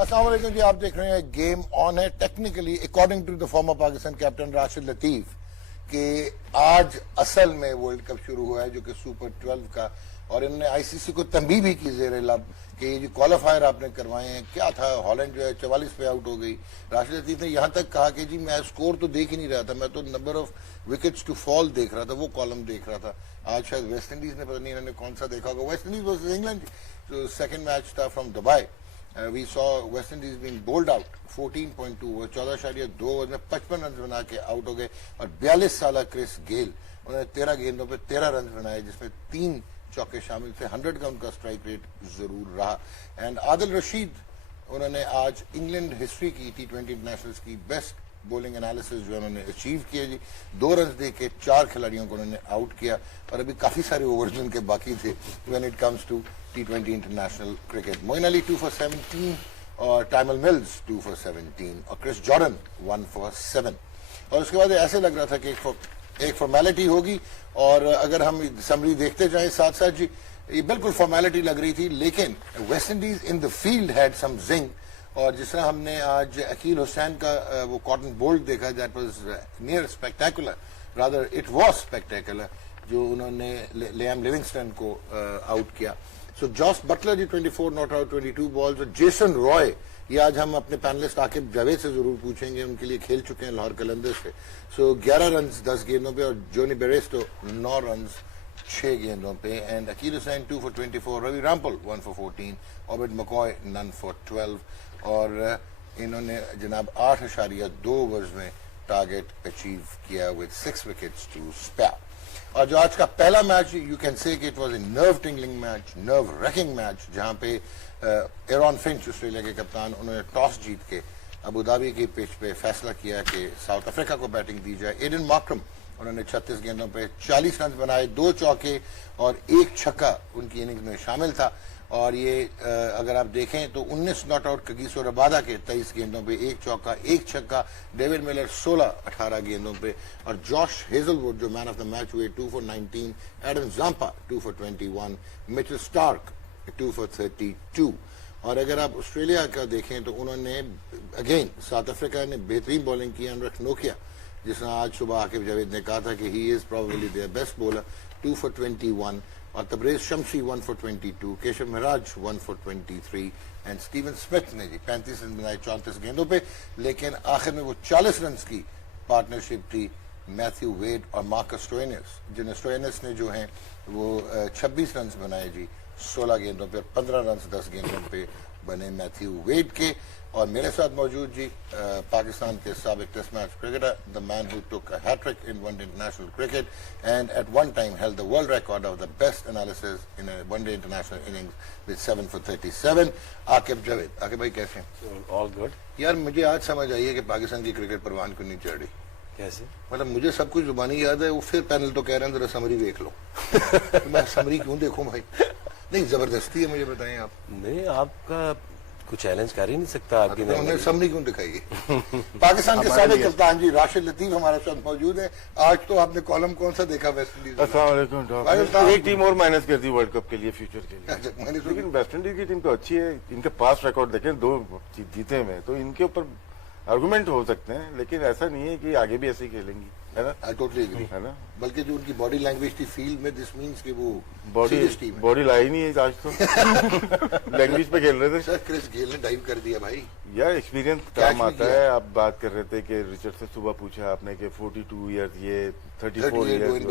अस्सलाम वालेकुम जी, आप देख रहे हैं गेम ऑन है। Technically according to the former Pakistan captain Rashid Latif कि आज असल में वर्ल्ड कप शुरू हुआ है जो कि सुपर 12 का, और इन्होंने आईसीसी को तंबीह भी की जेर लब कि ये जो क्वालिफायर आपने करवाए हैं क्या था। हॉलैंड जो है 44 पे आउट हो गई। राशिद लतीफ ने यहाँ तक कहा कि जी मैं स्कोर तो देख ही नहीं रहा था, मैं तो number of wickets to fall देख रहा था, वो कॉलम देख रहा था। आज शायद वेस्ट इंडीज ने, पता नहीं इन्होंने कौन सा देखा होगा, वेस्ट इंडीज वर्सेस इंग्लैंड, जो सेकंड मैच था from Dubai. We saw West Indies being bowled out 14.2 over, 14.2 over में 55 रन बना के आउट हो गए। और 42 साल क्रिस गेल, उन्होंने 13 गेंदों पे 13 रन बनाए जिसमें 3 चौके शामिल थे। 100 का उनका स्ट्राइक रेट जरूर रहा। एंड आदिल रशीद, उन्होंने आज इंग्लैंड हिस्ट्री की T20 इंटरनेशनल्स की बेस्ट बॉलिंग एनालिसिस जो उन्होंने अचीव किया जी। 2 रन दे के 4 खिलाड़ियों को उन्होंने आउट किया और अभी काफी सारे ओवर्स उनके बाकी थे when it comes to T20 international cricket. Moin Ali 2 for 17 और टाइमल मिल्स 2 for 17 और क्रिस जॉर्डन 1 for 7। और उसके बाद ऐसे लग रहा था कि एक फॉर्मेलिटी होगी, और अगर हम समरी देखते जाएं साथ साथ जी, ये बिल्कुल फॉर्मेलिटी लग रही थी, लेकिन West Indies in the field had some zing. और जिस तरह हमने आज अकील हुसैन का वो कॉटन बोल्ट देखा, that was near spectacular, rather it was spectacular, जो उन्होंने लियाम लिविंगस्टन को आउट किया। So Jos Buttler ji 24 not out 22 balls, और जेसन रॉय, ये आज हम अपने पैनलिस्ट आकिब जावेद से जरूर पूछेंगे, उनके लिए खेल चुके हैं लाहौर कलंदर से। सो 11 रन 10 गेंदों पे, और जोनी बेरेस्टो 9 रन 6 गेंदों पे। And Akeal Hosein 2 for 24, Ravi Rampaul 1 for 14, Obed McCoy none for 12। और इन्होंने जनाब 8.2 ओवर्स में टारगेट अचीव किया विद 6 विकेट्स टू स्पेयर। और जो आज का पहला मैच, यू कैन से कि it was a nerve tingling match, nerve ranking match, जहां पे एरॉन फिंच ऑस्ट्रेलिया के कप्तान, उन्होंने टॉस जीत के अबू धाबी की पिच पे फैसला किया कि साउथ अफ्रीका को बैटिंग दी जाए। एडन मार्क्रम, उन्होंने 36 गेंदों पे 40 रन बनाए, 2 चौके और 1 छक्का उनकी इनिंग्स में शामिल था। और ये अगर आप देखें तो 19 नॉट आउट कगिसो रबादा के 23 गेंदों पे 1 चौका 1 छक्का, डेविड मिलर 16-18 गेंदों पे, और जॉश हेजलवुड जो मैन ऑफ द मैच हुए 2 for 19, Adam Zampa 2 for 21, Mitchell Starc 2 for 32। और अगर आप ऑस्ट्रेलिया का देखें तो उन्होंने अगेन, साउथ अफ्रीका ने बेहतरीन बॉलिंग की। अनरख नोकिया, जिसने आज सुबह आकिब जावेद ने कहा था कि he is probably their best bowler, 2 for 21, और Tabraiz Shamsi 1 for 22, Keshav Maharaj 1 for 23, and Steven Smith ने जी 35 रन बनाए 34 गेंदों पे। लेकिन आखिर में वो 40 रन की पार्टनरशिप थी मैथ्यू वेड और मार्कस स्टोइनिस, जिन स्टोइनिस ने जो है वो 26 रन बनाए जी 16 गेंदों पे, 15 रन 10 गेंदों पे बने मैथ्यू वेड के। और मेरे साथ मौजूद जी पाकिस्तान के साबिक test match cricketer, the man who took a hat-trick in one-day international cricket and at one time held the world record of the best analysis in a one-day international innings with 7 for 37, Aaqib Javed. Aaqib भाई कैसे हैं? All good. यार मुझे आज समझ आई है कि पाकिस्तान की क्रिकेट परवान क्यों नहीं चढ़ रही। कैसे? मतलब मुझे सब कुछ जुबानी याद है, वो फिर पैनल तो कह रहे हैं जरा समरी देख लो। तो मैं समरी क्यों देखूं भाई? नहीं, जबरदस्ती है, मुझे बताएं आप। नहीं, आपका कुछ चैलेंज कर ही नहीं सकता आपकी। तो उन्होंने समरी क्यों दिखाई? पाकिस्तान के साबिक कप्तान जी राशिद लतीफ हमारे साथ मौजूद है। आज तो आपने कॉलम कौन सा देखा वेस्ट इंडीज? अस्सलाम वालेकुम। एक टीम और माइनस कर दी वर्ल्ड कप के लिए, फ्यूचर के लिए। लेकिन वेस्ट इंडीज की टीम तो अच्छी है, इनके पास रिकॉर्ड देखें, 2 जीते हुए, तो इनके ऊपर आर्गुमेंट हो सकते हैं, लेकिन ऐसा नहीं है कि आगे भी ऐसे ही खेलेंगी, है ना? आई टोटली एग्री, है ना? बल्कि जो उनकी बॉडी लैंग्वेज थी फील्ड में, दिस मींस कि वो बॉडी लाई नहीं है आज तो। लैंग्वेज पे खेल रहे थे सर। क्रिस गेल ने डाइव कर दिया भाई। यार एक्सपीरियंस काम आता है। आप बात कर रहे थे कि रिचर्ड से सुबह पूछा आपने कि 42 ईयर्स, ये 34 ईयर्स,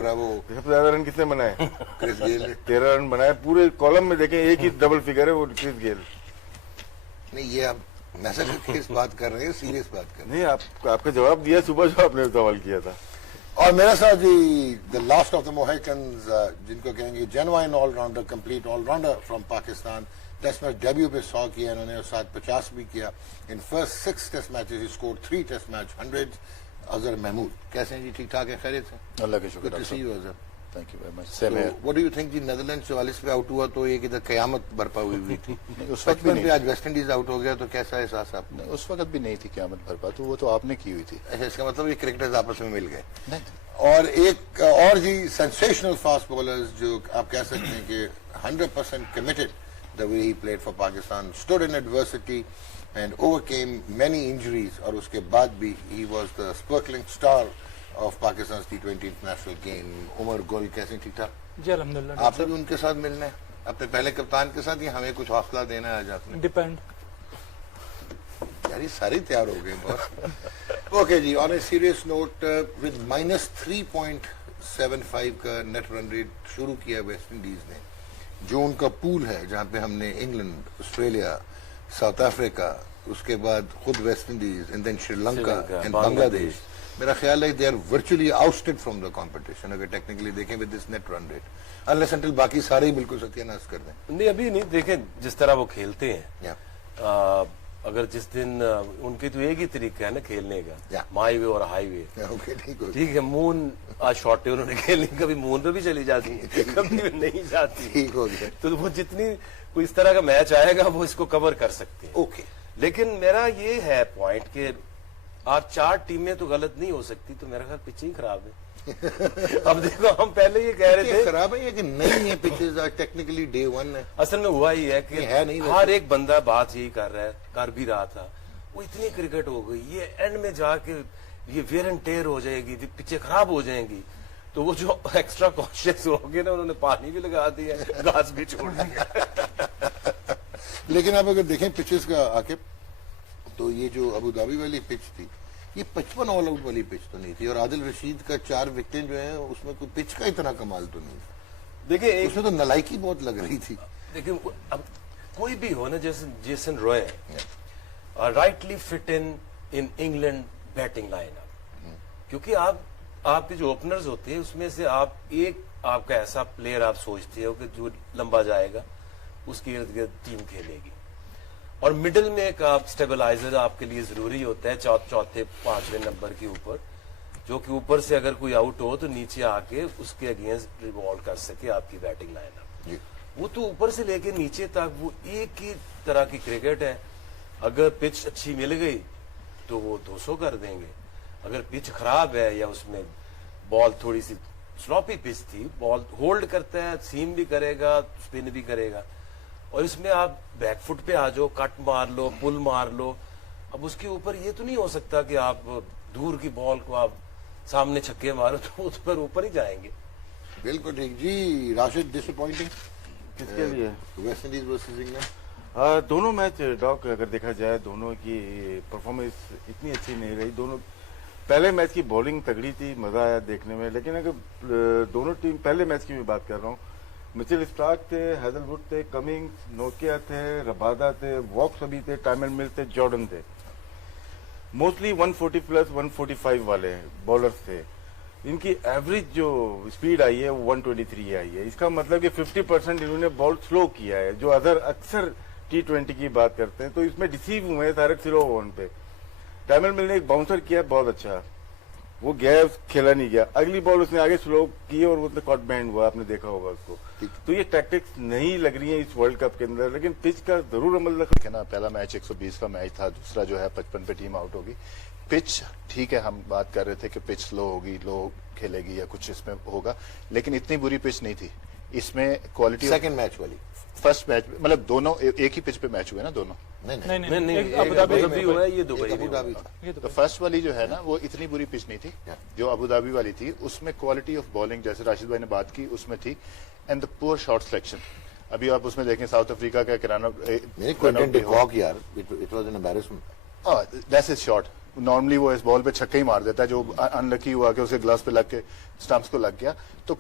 सबसे ज्यादा रन किसने बनाए? क्रिस गेल ने 13 रन बनाए। पूरे कॉलम में देखें एक ही डबल फिगर है, वो क्रिस गेल। नहीं, ये आप मैसेज केस बात कर रहे हैं, सीरियस बात कर रहे हैं। नहीं, आपका जवाब दिया सुबह जो आपने सवाल किया था। और मेरे साथ जी the last of the Mohicans, जिनको कहेंगे genuine all-rounder, complete all-rounder from Pakistan. Test match debut पे 100 किया इन्होंने और साथ 50 भी किया। In first 6 test matches he scored 3 test match 100। Azhar Mahmood, कैसे हैं जी? ठीक ठाक है, खैरियत से? अल्लाह के शुक्र। Azhar, thank you very much. Same here. What do you think जी? नेदरलैंड 44 पे आउट हुआ तो एक इधर कयामत बरपा हुई थी। उस वक्त भी पे आज वेस्ट इंडीज आउट हो गया तो कैसा एहसास आपने? उस वक्त भी नहीं थी कयामत बरपा, तो वो तो आपने की हुई थी। अच्छा, इसका मतलब ये क्रिकेटर्स आपस में मिल गए। नहीं, और एक और जी सेंसेशनल फास्ट बॉलर्स जो आप कह सकते हैं कि 100% committed the way he played for Pakistan, stood in adversity and overcame many injuries. और उसके बाद भी he was the sparkling star of Pakistan's T20 international game. Umar Gul कैसे ठीक ठाक? जी अल्हम्दुलिल्लाह। आपने भी उनके साथ मिलना है अपने पहले कप्तान के साथ, या हमें कुछ हौसला देना है आज आपने? डिपेंड। यार ये सारी तैयार हो गए बॉस। ओके जी, on a serious note, with -3.75 का नेट रन रेट शुरू किया वेस्ट इंडीज ने, जो उनका पूल है जहां पे हमने इंग्लैंड, ऑस्ट्रेलिया, साउथ अफ्रीका, उसके बाद खुद West Indies and then Sri Lanka and Bangladesh. मेरा ख्याल है they are virtually ousted from the competition अगर टेक्निकली देखें with this net run rate, unless until बाकी सारे ही बिल्कुल सत्यानाश कर दें। नहीं अभी नहीं, देखें जिस तरह वो खेलते हैं, या अगर जिस दिन उनके तो एक ही तरीका है ना खेलने Yeah. का, माई वे और हाई वे। ओके ठीक हो, ठीक है, मून आज शॉर्ट है उन्होंने खेलनी, कभी मून पे भी चली जाती है, कभी भी नहीं जाती। ठीक हो गया। तो वो जितनी कोई इस तरह का मैच आएगा वो इसको कवर कर सकते हैं। ओके, लेकिन मेरा ये है पॉइंट कि आज 4 टीमें तो गलत नहीं हो सकती, तो मेरा ख्याल पिच ही खराब है। अब देखो, हम पहले ये कह रहे थे खराब है या कि नहीं है पिचेस, आज टेक्निकली डे 1 है। असल में हुआ ही है कि ये है नहीं हर एक बंदा बात यही कर रहा है, कर भी रहा था, वो इतनी क्रिकेट हो गई, ये एंड में जाके ये वेयर एंड टेयर हो जाएगी, पिचें खराब हो जाएंगी, तो वो जो एक्स्ट्रा कॉन्शियस हो गए ना, उन्होंने पानी भी लगा दिया, घास भी छोड़ दिया। लेकिन आप अगर देखें पिचेस का आके, तो ये जो अबू धाबी वाली पिच थी, ये 55 ऑल आउट वाली पिच तो नहीं थी, और आदिल रशीद का 4 विकेटें जो है उसमें कोई पिच का इतना कमाल तो नहीं था। देखिए उसमें तो नलायकी बहुत लग रही थी। देखिए अब कोई भी हो ना, जैसे Jason Roy rightly fit in England batting lineup, क्योंकि आपके जो ओपनर्स होते हैं उसमें से आप एक आपका ऐसा प्लेयर आप सोचते हो कि जो लंबा जाएगा, उसके इर्द गिर्द टीम खेलेगी, और मिडिल में एक आप स्टेबलाइजर आपके लिए जरूरी होता है चौथे 5वें नंबर के ऊपर, जो कि ऊपर से अगर कोई आउट हो तो नीचे आके उसके अगेंस्ट रिवॉल्व कर सके आपकी बैटिंग लाइनअप। वो तो ऊपर से लेके नीचे तक वो एक ही तरह की क्रिकेट है। अगर पिच अच्छी मिल गई तो वो 200 कर देंगे, अगर पिच खराब है या उसमें बॉल थोड़ी सी स्लॉपी पिच थी, बॉल होल्ड करता है, सीम भी करेगा, स्पिन भी करेगा, और इसमें आप बैकफुट पे आ जाओ, कट मार लो, पुल मार लो। अब उसके ऊपर ये तो नहीं हो सकता कि आप दूर की बॉल को आप सामने छक्के मारो तो उस पर ऊपर ही जाएंगे। बिल्कुल ठीक जी। राशिद, डिसअपॉइंटिंग किसके लिए? Waste Indies versus England? दोनों मैच डॉक अगर देखा जाए, दोनों की परफॉर्मेंस इतनी अच्छी नहीं रही। दोनों पहले मैच की बॉलिंग तगड़ी थी, मजा आया देखने में, लेकिन अगर दोनों टीम, पहले मैच की मैं बात कर रहा हूँ, मिचेल स्टार्क थे, हैजलवुड थे, कमिंग्स, नोकिया थे, रबादा थे, वॉक्स अभी थे, टाइमर मिल थे, जॉर्डन थे। मोस्टली 140 प्लस 145 वाले बॉलर्स थे। इनकी एवरेज जो स्पीड आई है वो 123 आई है। इसका मतलब कि 50% इन्होंने बॉल स्लो किया है, जो अक्सर T20 की बात करते हैं, तो इसमें डिसीव हुए हैं सारे स्लो वन पे। टाइमर मिल ने एक बाउंसर किया बहुत अच्छा, वो गया, खेला नहीं गया, अगली बॉल उसने आगे स्लो की और वो कॉट बैंड हुआ, आपने देखा होगा उसको। तो ये टैक्टिक्स नहीं लग रही है इस वर्ल्ड कप के अंदर, लेकिन पिच का जरूर अमल रखा ना। पहला मैच 120 का मैच था, दूसरा जो है 55 पे टीम आउट होगी। पिच ठीक है, हम बात कर रहे थे कि पिच स्लो होगी, लो खेलेगी या कुछ इसमें होगा, लेकिन इतनी बुरी पिच नहीं थी। इसमें क्वालिटी सेकंड मैच वाली, फर्स्ट मैच मतलब दोनों एक ही पिच पे मैच हुए ना दोनों। नहीं, एक अबू धाबी भी हुआ है, ये दुबई भी हुआ है। तो फर्स्ट वाली जो है ना वो इतनी बुरी पिच नहीं थी, जो अबू धाबी वाली थी। उसमें क्वालिटी ऑफ बॉलिंग, जैसे राशिद भाई ने बात की, उसमें थी, and the poor shot selection. अभी आप उसमें देखें साउथ अफ्रीका का दैट्स इज शॉट। नॉर्मली वो इस बॉल पे छक्का ही मार देता है, जो अनलकी हुआ कि उसके ग्लव्स पे लग के स्टंप्स को लग गया। तो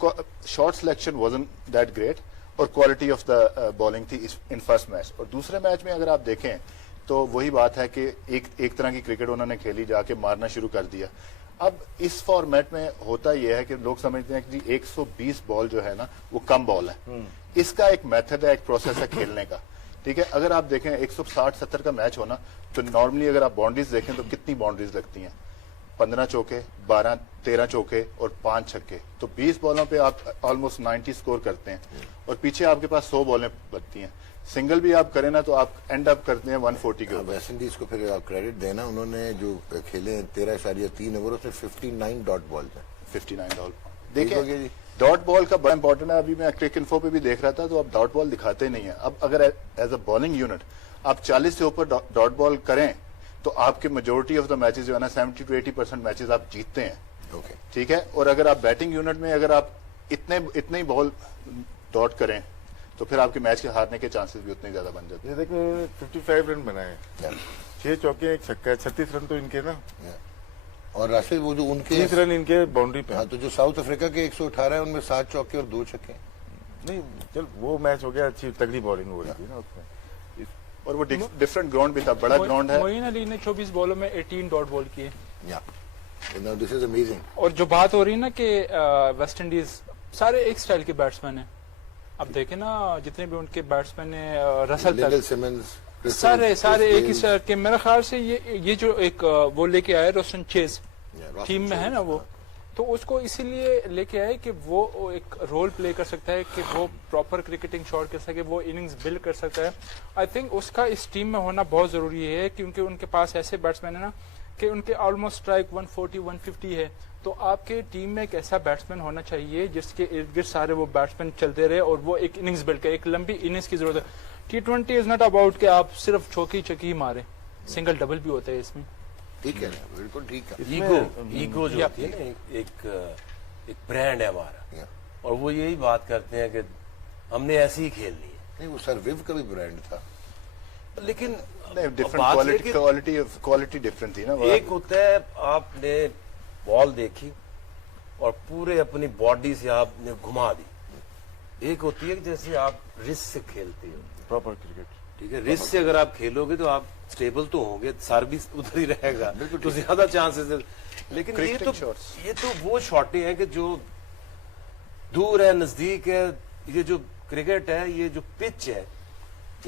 shot selection wasn't that great, और क्वालिटी ऑफ द बॉलिंग थी इन फर्स्ट मैच। और दूसरे मैच में अगर आप देखें तो वही बात है कि एक तरह की क्रिकेट उन्होंने खेली, जाके मारना शुरू कर दिया। अब इस फॉर्मेट में होता यह है कि लोग समझते हैं कि 120 बॉल जो है ना वो कम बॉल है। इसका एक मेथड है, एक प्रोसेस है खेलने का, ठीक है। अगर आप देखें 160-70 का मैच होना, तो नॉर्मली अगर आप बाउंड्रीज देखें तो कितनी बाउंड्रीज लगती हैं? 15 चौके, 12-13 चौके और 5 छक्के, तो 20 बॉलों पे आप ऑलमोस्ट 90 स्कोर करते हैं, और पीछे आपके पास 100 बॉलें बचती हैं। सिंगल भी आप करें ना तो आप एंड अप करते हैं 140 के ऊपर। वेस्ट इंडीज को फिर आप क्रेडिट देना, उन्होंने जो खेले 13.3 ओवर उसमें 59 डॉट बॉल है। 59 डॉल देखिए डॉट बॉल का बड़ा इंपॉर्टेंट है। अभी मैं क्रिक इन्फो पे भी देख रहा था तो आप डॉट बॉल दिखाते नहीं है। अब अगर एज अ बॉलिंग यूनिट आप 40 से ऊपर डॉट बॉल करें तो आपके मेजोरिटी ऑफ द मैचेस जो है ना 70 to 80% मैचेस आप जीतते हैं। ओके, ठीक है। और अगर आप बैटिंग यूनिट में अगर आप इतने ही बॉल डॉट करें तो फिर आपके मैच के हारने के चांसेस भी उतने ज्यादा बन जाते हैं। ये देखो 55 रन बनाए, 6 चौके 1 छक्का, 36 रन तो इनके ना, और राशिद वो जो उनके 30 रन इनके बाउंड्री पे। हाँ, तो जो साउथ अफ्रीका के 118 है उनमें 7 चौके और 2 छक्के। नहीं चल वो मैच हो गया, अच्छी तगड़ी बॉलिंग हो रही थी ना उसमें, और वो डिफरेंट ग्राउंड भी था, बड़ा ग्राउंड है। मोइन अली ने 24 बॉलों में 18 डॉट बॉल किए। या दिस इज अमेजिंग। और जो बात हो रही है ना कि वेस्ट इंडीज सारे एक स्टाइल के बैट्समैन हैं। अब देखे ना जितने भी उनके बैट्समैन हैं, रसल लिटिल सिमंस, सारे एक ही स्टाइल के। मेरे ख्याल से ये जो एक वो लेके आए रोशन चेज टीम में है ना, वो तो उसको इसीलिए लेके आए कि वो एक रोल प्ले कर सकता है, कि वो प्रॉपर क्रिकेटिंग शॉट कर सके, वो इनिंग्स बिल्ड कर सकता है। आई थिंक उसका इस टीम में होना बहुत जरूरी है, क्योंकि उनके पास ऐसे बैट्समैन है ना कि उनके ऑलमोस्ट स्ट्राइक 140-150 है। तो आपके टीम में एक ऐसा बैट्समैन होना चाहिए जिसके इर्द गिर्द सारे वो बैट्समैन चलते रहे और वो एक इनिंग्स बिल्ड करे। एक लंबी इनिंग्स की जरूरत है। T20 इज नॉट अबाउट कि आप सिर्फ चौकी चकी मारे, सिंगल डबल भी होता है इसमें। ठीक है, बिल्कुल ठीक है। ईगो जो होती है ना, एक ब्रांड है हमारा, और वो यही बात करते हैं कि हमने ऐसे ही खेलनी है। नहीं, वो सरविव का भी ब्रांड था, लेकिन डिफरेंट क्वालिटी डिफरेंट थी ना। एक होता है आपने बॉल देखी और पूरे अपनी बॉडी से आपने घुमा दी। एक होती है कि जैसे आप रिस्क से खेलते हो, प्रॉपर क्रिकेट। ठीक है, रिस्क से अगर आप खेलोगे तो आप स्टेबल तो होंगे, सर्विस उधर ही रहेगा तो ज्यादा चांसेस है। लेकिन ये तो वो शॉटें हैं कि जो दूर है, नजदीक है। ये जो क्रिकेट है, ये जो पिच है,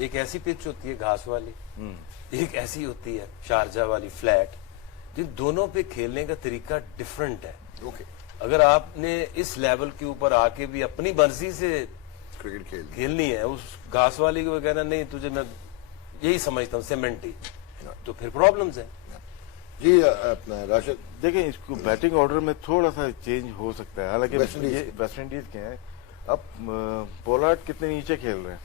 एक ऐसी पिच होती है घास वाली, एक ऐसी होती है शारजा वाली फ्लैट, जिन दोनों पे खेलने का तरीका डिफरेंट है। ओके, अगर आपने इस लेवल के ऊपर आके भी अपनी मर्जी से क्रिकेट खेलनी है, उस घास वाली को कहना नहीं तुझे, मैं यही समझता हूँ सीमेंट ही, तो फिर प्रॉब्लम्स है। जी अपना राशिद, देखिए इसको बैटिंग ऑर्डर में थोड़ा सा चेंज हो सकता है। हालांकि वेस्ट इंडीज ये वेस्ट इंडीज के हैं। अब पोलार्ड कितने नीचे खेल रहे हैं,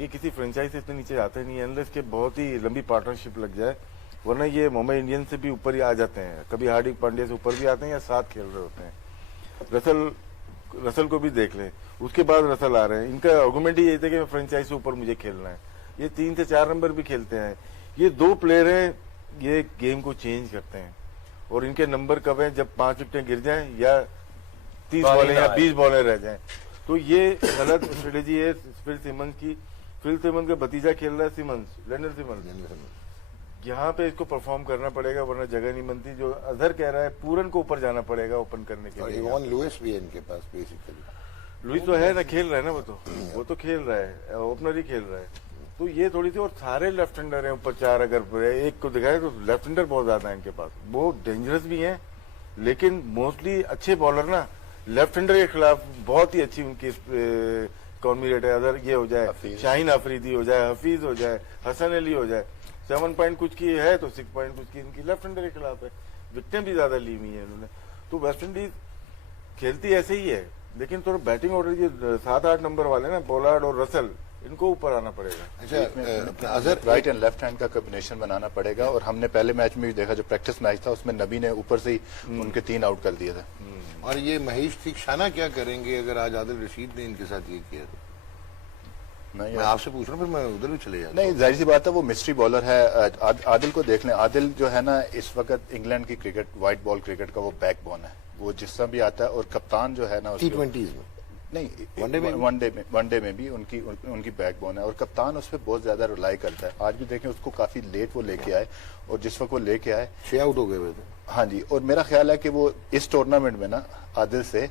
ये किसी फ्रेंचाइज से इतने नीचे आते नहीं है अनलेस के बहुत ही लंबी पार्टनरशिप लग जाए, वरना ये मुंबई इंडियंस से भी ऊपर ही आ जाते हैं। कभी हार्दिक पांड्या से ऊपर भी आते हैं या साथ खेल रहे होते हैं। रसल को भी देख लें, उसके बाद रसल आ रहे हैं। इनका आर्गुमेंट ही यही था कि फ्रेंचाइज से ऊपर मुझे खेलना है। ये 3 से 4 नंबर भी खेलते हैं। ये 2 प्लेयर हैं, ये गेम को चेंज करते हैं। और इनके नंबर कब है, जब 5 विकेटें गिर जाएं या 30 बॉलें या 20 बॉलें रह जाएं। तो ये गलत स्ट्रेटेजी है फिल सिमंस की। फिल सिमंस का भतीजा खेल रहा है सिमंस, लेंडर सिमंस। यहाँ पे इसको परफॉर्म करना पड़ेगा, वरना जगह नहीं बनती। जो अजहर कह रहा है, पूरन को ऊपर जाना पड़ेगा ओपन करने के लिए। इवान लुइस भी है इनके पास बेसिकली। लुइस तो है ना, खेल रहा है ना, वो तो खेल रहा है, ओपनर ही खेल रहा है। तो ये थोड़ी सी, और सारे लेफ्ट हैंडर हैं ऊपर 4 अगर एक को दिखाए तो लेफ्ट हैंडर बहुत ज्यादा है इनके पास। वो डेंजरस भी हैं, लेकिन मोस्टली अच्छे बॉलर ना लेफ्ट हैंडर के खिलाफ बहुत ही अच्छी उनकी इकॉनमी रेट है। अगर ये हो जाए शाहीन अफरीदी हो जाए, हफीज हो जाए, हसन अली हो जाए, 7 पॉइंट कुछ की है तो 6 पॉइंट कुछ की इनकी लेफ्ट हैंडर के खिलाफ है। विकेटें भी ज्यादा ली हुई है इन्होंने। तो वेस्ट इंडीज खेलती ऐसे ही है, लेकिन थोड़ा बैटिंग ऑर्डर ये 7-8 नंबर वाले ना, पोलार्ड और रसल, इनको ऊपर आना पड़ेगा। अच्छा, Azhar right and left hand का कॉम्बिनेशन बनाना पड़ेगा। और हमने पहले मैच में भी देखा, जो प्रैक्टिस मैच था उसमें नबी ने ऊपर से ही उनके 3 आउट कर दिए थे। और ये महेश तीक्षाना क्या करेंगे अगर आज आदिल रशीद ने इनके साथ ये किया तो? नहीं, मैं आपसे पूछ रहा हूँ, फिर मैं उधर भी चले जाता। नहीं, जाहिर सी बात है वो मिस्ट्री बॉलर है। आदिल को देख लें। आदिल जो है ना, इस वक्त इंग्लैंड की क्रिकेट, व्हाइट बॉल क्रिकेट का वो बैकबोन है। वो जिस तरह भी आता है, और कप्तान जो है ना T20s में नहीं, वनडे में भी उनकी बैकबोन है। और कप्तान उस पर बहुत ज्यादा रिलाई करता है। आज भी देखें, उसको काफी लेट वो लेके आए, और जिस वक्त वो लेके आए 6 आउट हो गए हुए थे। हाँ जी, और मेरा ख्याल है कि वो इस टूर्नामेंट में ना आदिल से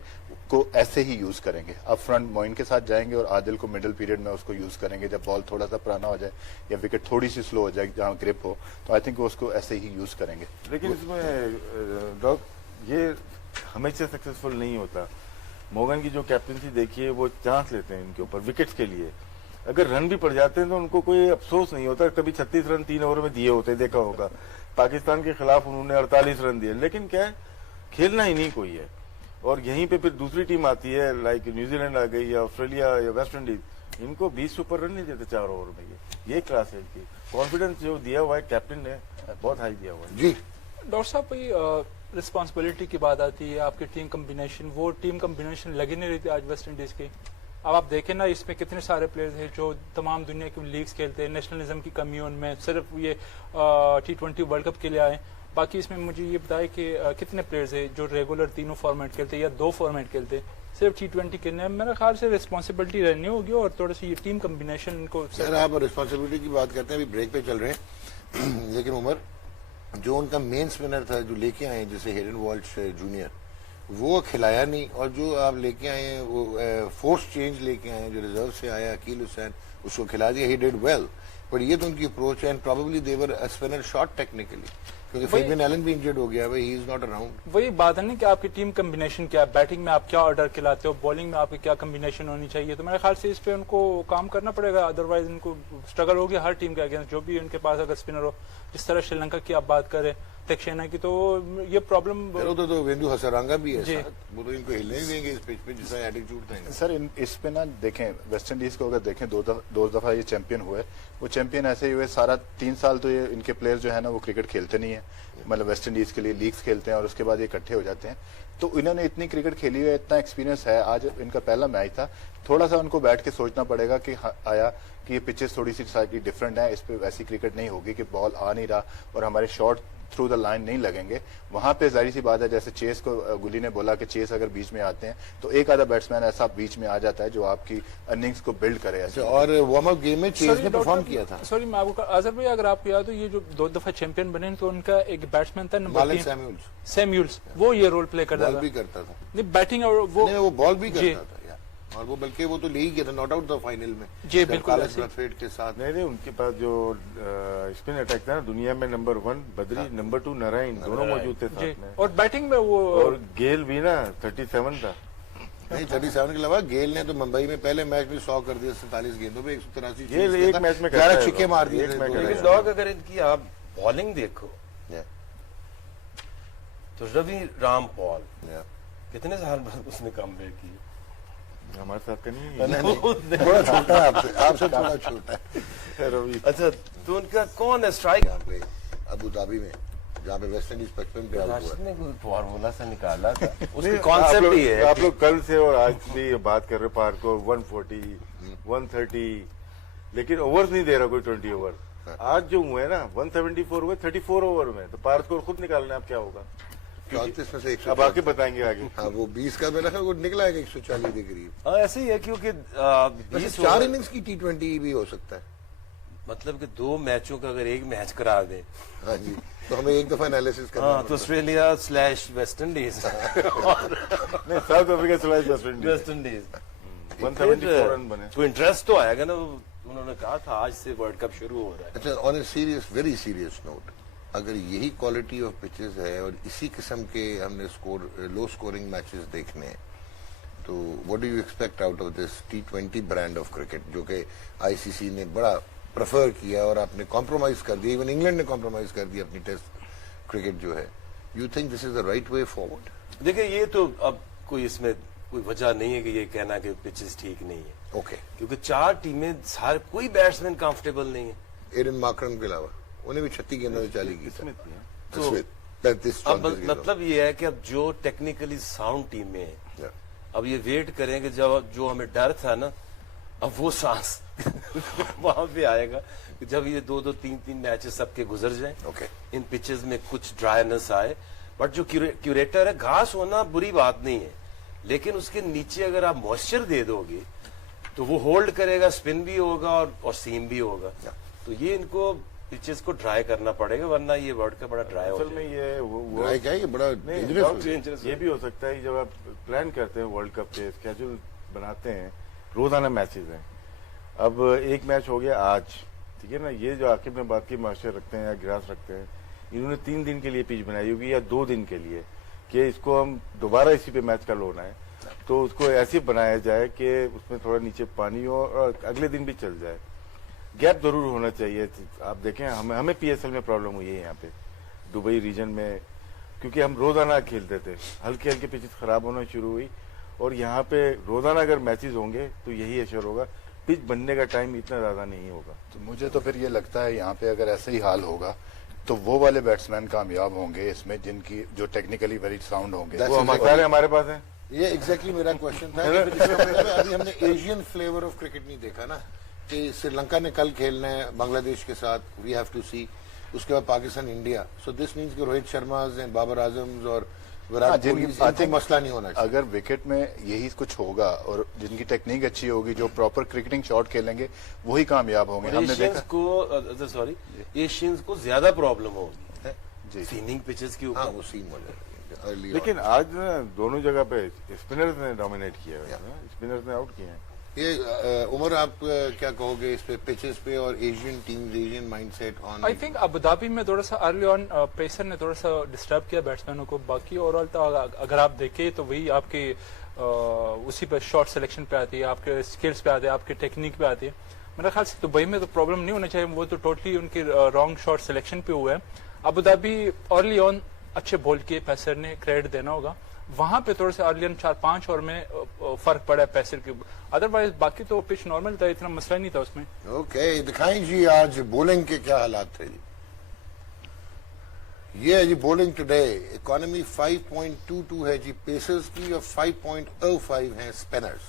को ऐसे ही यूज करेंगे। अब फ्रंट मोइन के साथ जाएंगे और आदिल को मिडिल पीरियड में उसको यूज करेंगे। जब बॉल थोड़ा सा पुराना हो जाए या विकेट थोड़ी सी स्लो हो जाए जहां ग्रिप हो, तो आई थिंक वो उसको ऐसे ही यूज करेंगे। लेकिन इसमें डॉग ये हमेशा सक्सेसफुल नहीं होता। मोगन की जो कैप्टनसी देखिए, वो चांस लेते हैं इनके ऊपर विकेट्स के लिए। अगर रन भी पड़ जाते हैं तो उनको कोई अफसोस नहीं होता। कभी 36 रन 3 ओवर में दिए होते, देखा होगा। पाकिस्तान के खिलाफ उन्होंने 48 रन दिए, लेकिन क्या है, खेलना ही नहीं कोई है। और यहीं पे फिर दूसरी टीम आती है लाइक न्यूजीलैंड आ गई या ऑस्ट्रेलिया या वेस्ट इंडीज, इनको 20 ऊपर रन नहीं देते 4 ओवर में। ये क्लास है इनकी। कॉन्फिडेंस जो दिया हुआ है कैप्टन ने बहुत हाई दिया हुआ है। जी डॉक्टर साहब, भाई रिस्पॉन्सिबिलिटी की बात आती है, आपकी टीम कम्बिनेशन, वो टीम कम्बिनेशन लगी नहीं रही थी आज वेस्ट इंडीज की। अब आप देखें ना, इसमें कितने सारे प्लेयर्स हैं जो तमाम दुनिया की लीग्स खेलते हैं, नेशनलिज्म की कमी है उनमें, सिर्फ ये T20 वर्ल्ड कप के लिए आए। बाकी इसमें मुझे ये बताए कि कितने प्लेयर्स हैं जो रेगुलर तीनों फॉर्मेट खेलते हैं या 2 फॉर्मेट खेलते हैं, सिर्फ T20 खेलने। मेरे ख्याल से रिस्पॉन्सिबिलिटी रहनी होगी और थोड़ा सा ये टीम कम्बिनेशन को। सर आप रिस्पॉन्सिबिलिटी की बात करते हैं, अभी ब्रेक पे चल रहे हैं लेकिन उमर जो उनका मेन स्पिनर था जो लेके आए जैसे हेडन वॉल्श जूनियर, वो खिलाया नहीं। और जो आप लेके आए हैं वो फोर्स चेंज लेके आए हैं जो रिजर्व से आया अकील हुसैन, उसको खिला दिया, ही डिड वेल। बट ये तो उनकी अप्रोच है and probably their spinner short technically, क्योंकि फेबियन एलन भी इंजर्ड हो गया है, ही इज नॉट अराउंड। वही बात है ना कि आपकी टीम कम्बिनेशन क्या है, बैटिंग में आप क्या ऑर्डर खिलाते हो, बॉलिंग में आपकी क्या कम्बिनेशन होनी चाहिए। तो मेरे ख्याल से इस पे उनको काम करना पड़ेगा, अदरवाइज इनको स्ट्रगल होगी हर टीम के अगेंस्ट, जो भी उनके पास अगर स्पिनर हो। जिस तरह श्रीलंका की आप बात करें, तक्षेना की, तो ये प्रॉब्लम। तो वेंदु हसरंगा भी है साथ, वो तो इनको हिलने नहीं देंगे इस पिच पे जिसका एटीट्यूड था इनका। सर इस पे ना देखें, वेस्ट इंडीज को अगर देखें 2 दफा ये चैंपियन हुए, वो चैंपियन ऐसे ही हुए सारा 3 साल तो ये इनके प्लेयर्स जो है ना वो क्रिकेट खेलते नहीं है, मतलब वेस्ट इंडीज के लिए लीग्स खेलते हैं और उसके बाद ये इकट्ठे हो जाते हैं। तो इन्होंने इतनी क्रिकेट खेली हुई है, इतना एक्सपीरियंस है, आज इनका पहला मैच था। थोड़ा सा उनको बैठ के सोचना पड़ेगा कि आया कि ये पिचेस थोड़ी सी साइडली डिफरेंट है, इस पे वैसी क्रिकेट नहीं होगी कि बॉल आ नहीं रहा और हमारे शॉट थ्रू द लाइन नहीं लगेंगे। वहां पे जाहिर सी बात है, जैसे चेस को गुली ने बोला कि चेस अगर बीच में आते हैं तो एक आधा बैट्समैन ऐसा बीच में आ जाता है जो आपकी अर्निंग्स को बिल्ड करे। ऐसे और वार्म अप गेम में चेस ने परफॉर्म किया था। सॉरी मैं आपको अजहर भाई, अगर आपको याद हो, ये जो 2 दफा चैंपियन बने तो उनका एक बैट्समैन था नंबर 3 सैमुअल्स, वो ये रोल प्ले करता था, भी करता था, नहीं बैटिंग और वो बॉल भी करता था। और वो बल्कि वो तो ले ही गया था नॉट आउट था फाइनल में जी बिल्कुल ब्रैथवेट के साथ। नहीं उनके पास जो स्पिन अटैक था ना, दुनिया में नंबर 1 बद्री, नंबर 2 नारायण, दोनों मौजूद थे साथ में। और बैटिंग में वो और गेल भी ना 37 था। नहीं 37 के अलावा गेल ने तो मुंबई में पहले मैच में 100 कर दिया, 47 गेंदों पे 183 गेल एक मैच में 11 छक्के मार दिए। लेकिन डॉग अगर इनकी आप बॉलिंग देखो तो रवि राम पॉल कितने साल बाद उसने कमबैक की, हमारे साथ का नहीं, थोड़ा छोटा है आपसे थोड़ा छोटा है रवि। अच्छा तो उनका कौन है स्ट्राइक यहाँ पे अबू धाबी में जहाँ पे वेस्ट इंडीज 55 पे आउट हुआ। राशिद ने कोई फॉर्मूला सा निकाला था, उसका नहीं, कॉन्सेप्ट ही है। आप लोग कल से और आज भी बात कर रहे हो पार को 140 130, लेकिन ओवर्स नहीं दे रहा कोई 20 ओवर। आज जो हुए ना 174 हुए 34 ओवर में, तो पार स्कोर खुद निकालना आप क्या होगा। 34 में से 140 अब आके बताएंगे आगे। हाँ वो 20 का मैंने वो निकला है 140 के करीब। हाँ ऐसे ही है, क्योंकि 20 4 इनिंग्स की T20 भी हो सकता है। मतलब कि 2 मैचों का अगर एक मैच करा दे, हाँ जी, तो हमें एक दफा एनालिसिस करना हाँ तो ऑस्ट्रेलिया / वेस्ट इंडीज नहीं, south Africa slash West Indies 174 run बने। तो इंटरेस्ट तो आएगा ना। उन्होंने कहा था आज से वर्ल्ड कप शुरू हो रहा है। अच्छा on a serious very serious note, अगर यही क्वालिटी ऑफ पिचेस है और इसी किस्म के हमने लो स्कोरिंग मैचेस देखने हैं, तो what do you expect out of this T20 brand of cricket जो कि आईसीसी ने बड़ा प्रेफर किया और आपने कॉम्प्रोमाइज कर दिया, इवन इंग्लैंड ने कॉम्प्रोमाइज कर दिया अपनी टेस्ट क्रिकेट जो है। You think this is the right way forward? देखिए ये तो अब कोई इसमें कोई वजह नहीं है कि ये कहना कि पिचेस ठीक नहीं है। ओके, क्योंकि 4 टीमें सारे कोई बैट्समैन कंफर्टेबल नहीं है। एडन मार्करम के अलावा उन्हें भी 36 गेंदों से 40 की स्मिथ भी है। तो 35 अब मतलब ये है कि अब जो टेक्निकली साउंड टीमें हैं, अब ये वेट करें कि जब जो हमें डर था ना, अब वो सांस वहां पे आएगा कि जब ये 2-2 3-3 मैचेस सबके गुजर जाएं, ओके, इन पिचेस में कुछ ड्राइनेस आए। बट जो क्यूरेटर है, घास होना बुरी बात नहीं है, लेकिन उसके नीचे अगर आप मॉइस्चर दे दोगे तो वो होल्ड करेगा, स्पिन भी होगा और सीम भी होगा। तो ये इनको पिचेस को ड्राई करना पड़ेगा, वरना ये वर्ल्ड का बड़ा ड्राई हो असल में ये ड्राई क्या है, ये बड़ा डेंजरस। ये भी हो सकता है कि जब आप प्लान करते हैं वर्ल्ड कप के स्केड्यूल बनाते हैं, रोजाना मैचेस हैं। अब एक मैच हो गया आज, ठीक है ना, ये जो आखिर में बात की मॉइस्चर रखते हैं या ग्रास रखते हैं, इन्होंने 3 दिन के लिए पिच बनाई होगी या 2 दिन के लिए कि इसको हम दोबारा इसी पे मैच का होना है, तो उसको ऐसे बनाया जाए कि उसमें थोड़ा नीचे पानी हो और अगले दिन भी चल जाए। गैप जरूर होना चाहिए। आप देखें हमें PSL में प्रॉब्लम हुई है यहाँ पे दुबई रीजन में, क्योंकि हम रोजाना खेलते थे, हल्के हल्के पिचेस खराब होना शुरू हुई, और यहाँ पे रोजाना अगर मैचेस होंगे तो यही असर होगा, पिच बनने का टाइम इतना ज्यादा नहीं होगा। तो मुझे तो फिर ये लगता है यहाँ पे अगर ऐसे ही हाल होगा तो वो वाले बैट्समैन कामयाब होंगे इसमें जिनकी जो टेक्निकली वेरी साउंड होंगे। That's वो exactly- हमारे पास है। ये एग्जैक्टली मेरा क्वेश्चन था कि फिर इसका मतलब है, अभी हमने एशियन फ्लेवर ऑफ क्रिकेट नहीं देखा ना, कि श्रीलंका ने कल खेलना है बांग्लादेश के साथ, वी हैव टू सी, उसके बाद Pakistan India, so this means कि रोहित शर्मा एंड बाबर आजम और विराट कोहली इनको मसला नहीं होना चाहिए। अगर विकेट में यही कुछ होगा और जिनकी टेक्निक अच्छी होगी, जो प्रॉपर क्रिकेटिंग शॉट खेलेंगे, वही कामयाब होंगे। हमने एशियंस देखा को सॉरी एशियंस को ज्यादा प्रॉब्लम होगी जी। सीनिंग पिचेस के हाँ ऊपर। वो सीन हो जाएगा early लेकिन on। आज ना दोनों जगह पे स्पिनर्स ने डोमिनेट किया है, स्पिनर्स ने आउट किए हैं। ये उमर आप क्या कहोगे इस पे, पिचेस पे और Asian teams, Asian mindset on? I think Abu Dhabi में थोड़ा सा अर्ली ऑन पेसर ने थोड़ा सा डिस्टर्ब किया बैट्समैनों को। बाकी ओवरऑल तो अगर आप देखें तो वही आपके उसी पे शॉट सिलेक्शन पे आती है, आपके स्किल्स पे आते हैं, आपके टेक्निक पे आती है। मेरा ख्याल से दुबई में तो प्रॉब्लम नहीं होना चाहिए, वो तो टोटली उनकी रॉन्ग शॉट सिलेक्शन पे हुआ है। अबू धाबी अर्ली ऑन अच्छे बॉल किए, पेसर ने क्रेडिट देना होगा। वहां पे थोड़े से अर्ली ऑन 4-5 ओवर में फर्क पड़ा है पेसर के ऊपर, अदरवाइज बाकी तो पिच नॉर्मल था, इतना मसला नहीं था उसमें। ओके, दिखाएं जी आज बॉलिंग के क्या हालात थे जी। ये है जी बॉलिंग टुडे, इकोनॉमी 5.22 है जी पेसर्स की और 5.05 है स्पिनर्स।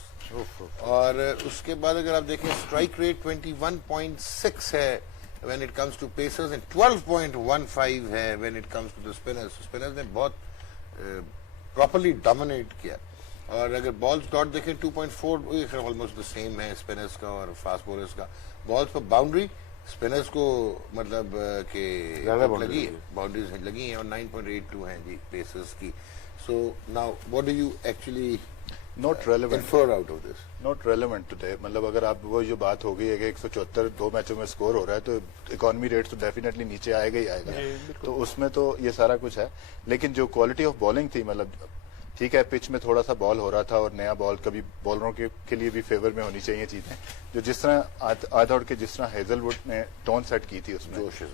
और उसके बाद अगर आप देखें स्ट्राइक रेट 21.6 है when it comes to pacers and 12.15 है when it comes to the spinners. Spinners ने बहुत प्रॉपर्ली डोमिनेट किया। और अगर बॉल्स डॉट देखें 2.4 ऑलमोस्ट द सेम है स्पिनर्स का और फास्ट बॉलर्स का। बॉल्स पर बाउंड्री स्पिनर्स को मतलब के लगी है, बाउंड्रीज लगी हैं और 9.82 हैं जी पेसर्स की। So now what do you actually not relevant infer out of this? Not relevant today. मतलब अगर आप वो जो बात हो गई है कि 174 2 मैचों में स्कोर हो रहा है तो इकोनॉमी रेट तो डेफिनेटली नीचे आएगा ही आएगा। तो उसमें तो ये सारा कुछ है, लेकिन जो क्वालिटी ऑफ बॉलिंग थी, मतलब ठीक है पिच में थोड़ा सा बॉल हो रहा था और नया बॉल कभी बॉलरों के लिए भी फेवर में होनी चाहिए चीजें। जो जिस तरह आई थॉट के जिस तरह हेजलवुड ने टोन सेट की थी उसमें जोश है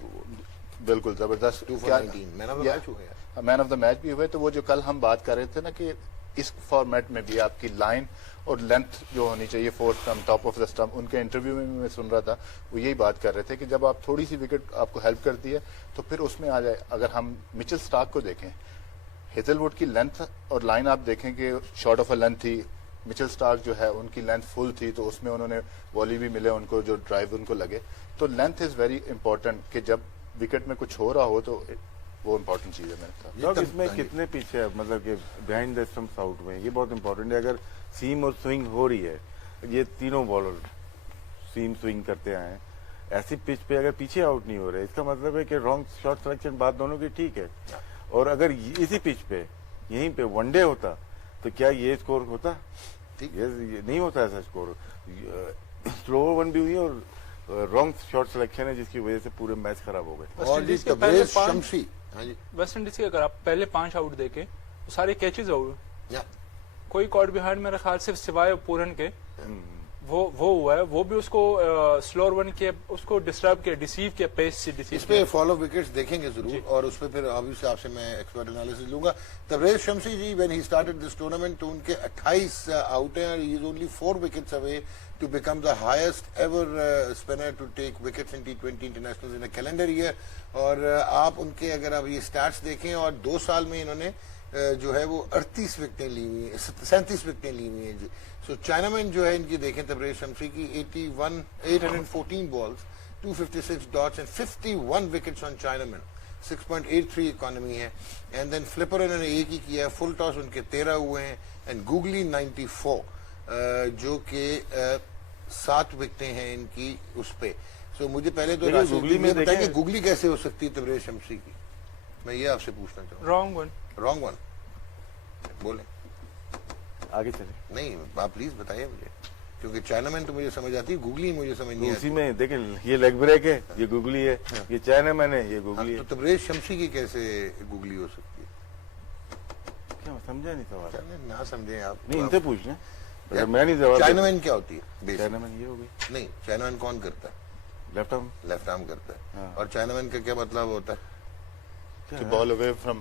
बिल्कुल जबरदस्त। 2 for 19 man of the match हुए यार। मैन ऑफ द मैच भी हुए। तो वो जो कल हम बात कर रहे थे ना कि इस फॉर्मेट में भी आपकी लाइन और लेंथ जो होनी चाहिए, fourth stump, top of the stump, उनके इंटरव्यू में भी मैं सुन रहा था वो यही बात कर रहे थे कि जब आप थोड़ी सी विकेट आपको हेल्प करती है तो फिर उसमें आ जाए। अगर हम मिचेल स्टार्क को देखें, हेजलवुड की लेंथ और लाइन आप देखें कि शॉर्ट ऑफ अ लेंथ थी, मिचेल स्टार्क जो है उनकी लेंथ फुल थी, तो उसमें उन्होंने वॉली भी मिले उनको, जो ड्राइव उनको लगे। तो लेंथ इज वेरी इंपॉर्टेंट कि जब विकेट में कुछ हो रहा हो तो वो इम्पोर्टेंट चीज है मेरे ख्याल। लोग इसमें कितने पीछे है, मतलब कि बिहाइंड द स्टंप्स आउट में, ये बहुत इंपॉर्टेंट है। अगर सीम और स्विंग हो रही है, ये तीनों बॉलर सीम स्विंग करते आए हैं, ऐसी पिच पे अगर पीछे आउट नहीं हो रहे, इसका मतलब है कि रॉन्ग शॉट सिलेक्शन बात दोनों की ठीक है। और अगर इसी पिच पे यहीं पे वनडे होता तो क्या ये स्कोर होता? ये नहीं होता ऐसा स्कोर। स्लो वन भी हुई और रॉन्ग शॉट सिलेक्शन है जिसकी वजह से पूरे मैच खराब हो गए। और जी तबरेज शमसी, हाँ जी, वेस्ट इंडीज के अगर आप पहले 5 आउट देखे तो सारे कैचेज आउट, या कोई कॉट बिहाइंड मेरे ख्याल से सिवाय पूरन के वो हुआ है। वो भी उसको स्लोअर वन किया, उसको डिस्टर्ब किया, डिसीव किया, पेस से डिसीव इस पे फॉलो विकेट्स देखेंगे जरूर और उस पे फिर ऑब्वियसली आपसे मैं एक्सपर्ट एनालिसिस लूंगा। Tabraiz Shamsi ji when he started this tournament तो उनके 28 आउट हैं और he is only 4 wickets away to become the highest ever spinner to take wickets in T20 international in a calendar year. और आप उनके अगर आप ये स्टैट्स देखें और 2 साल में इन्होंने जो है वो 38 विकेटें ली हुई हैं, 37 विकेटें ली हुई हैं जी। सो चाइनामैन जो है इनकी देखें तबरेज शमसी की 814 balls, 256 dots and 51 wickets on chinaman, 6.83 economy है। एंड देन फ्लिपर इन्होंने एक ही किया है, फुल टॉस उनके 13 हुए हैं एंड गूगली 94 जो कि 7 विकेटें हैं इनकी उस पे। सो मुझे पहले तो गूगली में बताइए गूगली कैसे हो सकती है तबरेज शमसी की, मैं ये आपसे पूछना चाहूँ। रॉन्ग वन बोले, आगे चले। नहीं आप प्लीज बताइए मुझे, क्योंकि चाइनामैन तो मुझे समझ आती है, गूगली मुझे समझ नहीं उसी आती। में देखें, ये लेग ब्रेक है, ये गूगली है, ये चाइनामैन है, ये गूगली है। तो तबरेज शमसी की कैसे गूगली हो सकती है? क्या समझा नहीं सवाल? चलिए, ना समझे आप, नहीं इनसे पूछ लें, अगर मैं नहीं जवाब। चाइनामैन क्या होती है? बेसिक चाइनामैन ये हो गई। नहीं, चाइनामैन कौन करता है? Left arm. लेफ्ट आर्म करता है। हाँ। और चाइनामैन का क्या मतलब होता है? कि ball away from